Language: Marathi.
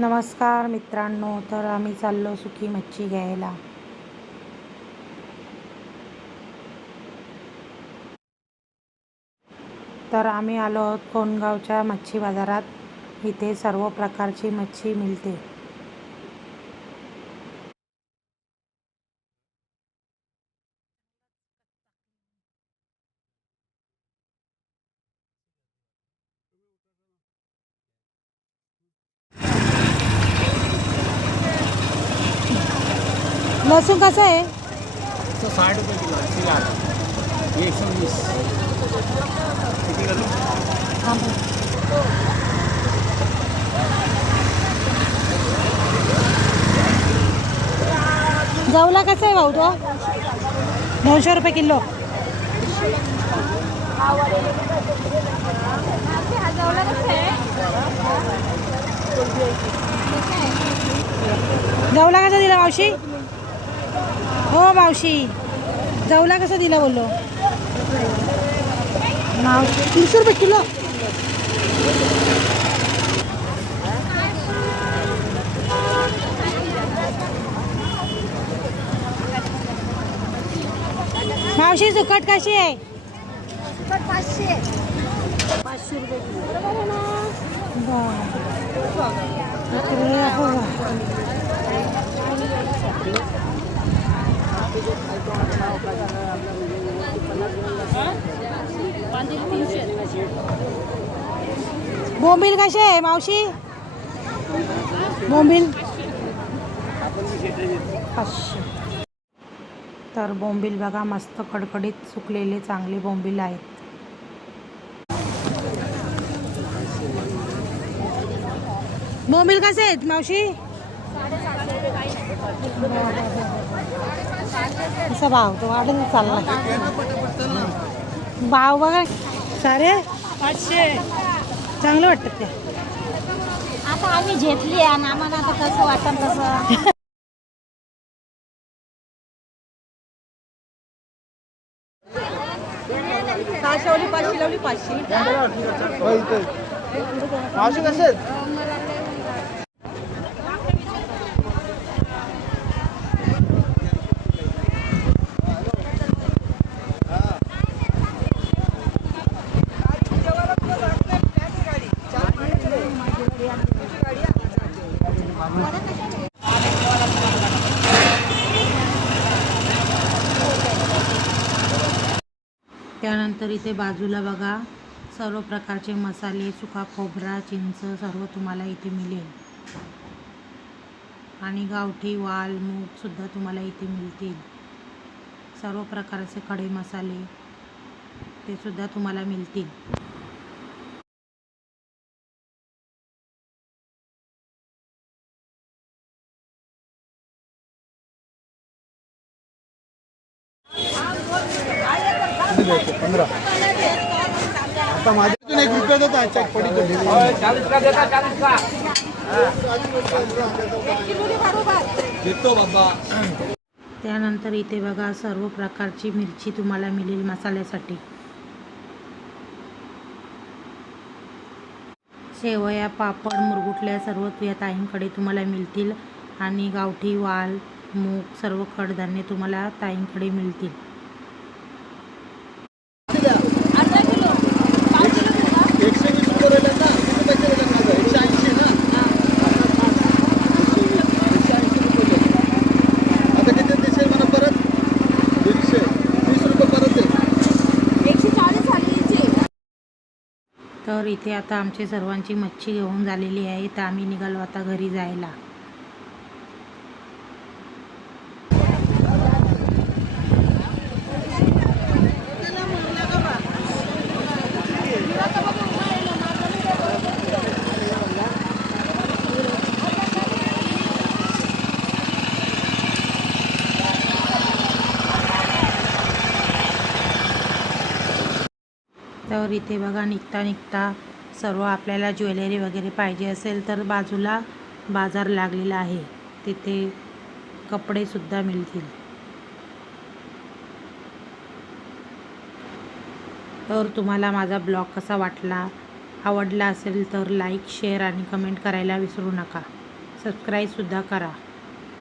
नमस्कार मित्रांनो, तर आम्ही चाललो सुकी मच्छी घ्यायला. तर आम्ही आलो आहोत कोंडगावच्या मच्छी बाजारात. इथे सर्व प्रकारची मच्छी मिळते. लसूण कसं आहे? 160 रुपये किलो अस्सी लाख 120 किती करू? जवला कसं आहे भाऊ तो? 200 रुपये किलो. जवला कसा दिला मावशी? हो मावशी, जवला कसा दिला बोललो मावशी? 300 रुपये किलो. मावशी सुकट कशी आहे? 500 रुपये बोंबील कसे आहे मावशी? बोंबील 500. तर बोंबील बघा, मस्त कडकडीत सुकलेले चांगले बोंबील आहेत. बोंबील कसे आहेत मावशी? असा भाव तो वाढत चालला. भाव बघा सारे 500. चांगलं वाटतं ते. आता आम्ही घेतली आणि आम्हाला आता कसं वाटतं तसं. मावशी कसे आहेत? त्यानंतर इथे बाजूला बघा सर्व प्रकारचे मसाले, सुका खोबरा, चिंच सर्व तुम्हाला इथे मिळेल. आणि गावठी वाल, मूग सुद्धा तुम्हाला इथे मिळतील. सर्व प्रकारचे खडे मसाले ते सुद्धा तुम्हाला मिळतील. आता माझ्यातून 1 रुपया देता चेक पडी तो 40 का देता 40 का देतो बाबा. त्यानंतर इथे बघा सर्व प्रकारची मिरची तुम्हाला मिळेल मसाल्यासाठी. शेवया, पापड, मुरगुटल्या सर्व या ताईंकडे तुम्हाला मिळतील. आणि गावठी वाल, मूग सर्व कडधान्य तुम्हाला ताईंकडे मिळतील. तर इथे आता आमची सर्वांची मच्छी घेऊन झालेली आहे. तर आम्ही निघालो आता घरी जायला. तर इथे बघा निघता सर्व आपल्याला ज्वेलरी वगैरे पाहिजे असेल तर बाजूला बाजार लागलेला आहे. तिथे कपडेसुद्धा मिळतील. तर तुम्हाला माझा ब्लॉग कसा वाटला? आवडला असेल तर लाईक, शेअर आणि कमेंट करायला विसरू नका. सबस्क्राईबसुद्धा करा.